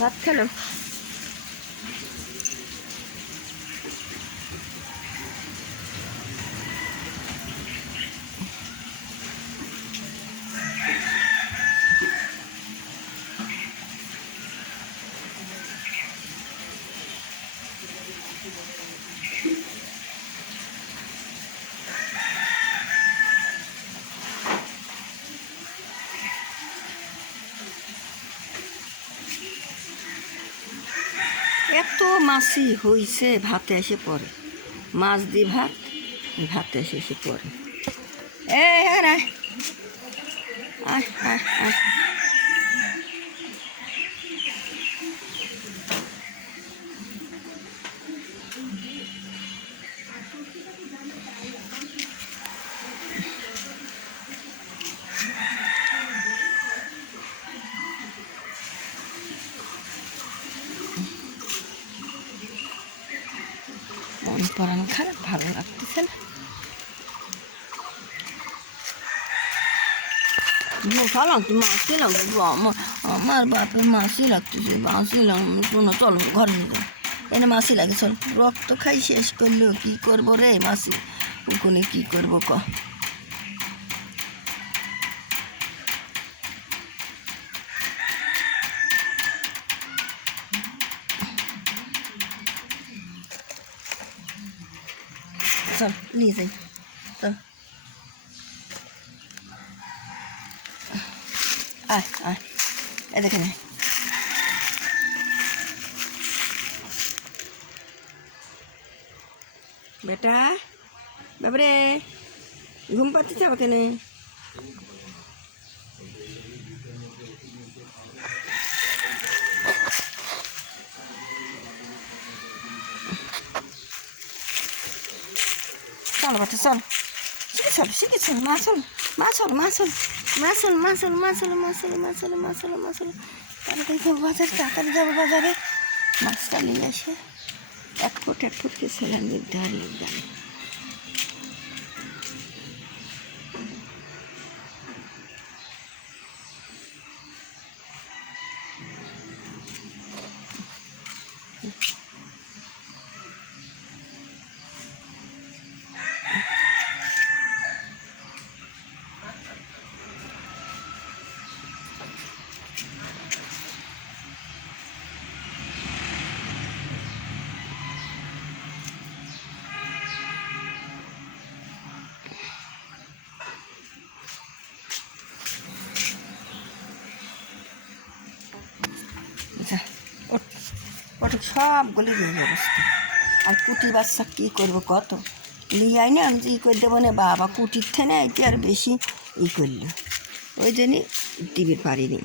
ভাত খেলো? এত মাছি হয়েছে, ভাতে এসে পড়ে। মাছ দিয়ে ভাত, ভাতে এসে পড়ে। আয় আয় আয় আয়। মন পরান খারাপ, ভালো লাগতেছে না। ভালো লাগতো, মাছই লাগতো। আমার বাপের মাছই লাগতেছে, মাছই কোনো চলো ঘরে নিয়ে যাও। এনে মাছই লাগে, চল। রক্ত খাই শেষ করলেও কী করবো রে মাছি, ওখানে কী করবো ক। চল নিয়ে যাই, চল। আয় আয়, এ দেখে নে। বেটা, বাবরে, ঘুম পাচ্ছে যাবো কেনে? চল বাচ্চা, চল। শিখেছ muscle muscle muscle muscle muscle muscle muscle muscle muscle muscle. তাড়াতাড়ি যাবো বাজারে, তাড়াতাড়ি যাবো বাজারে। মাছটা নিয়ে আসে এক ফুটকে সেলান দিতে হারিয়ে যাবে। ওটা সবগুলি এই অবস্থা। আর কুটি বাচ্চা কী করবো কত লিয়াই না, আমি যে ই করে দেবো না, বাবা কুটির থেনে এটি আর বেশি ই করলো, ওই জন্যই টিভির পারিনি।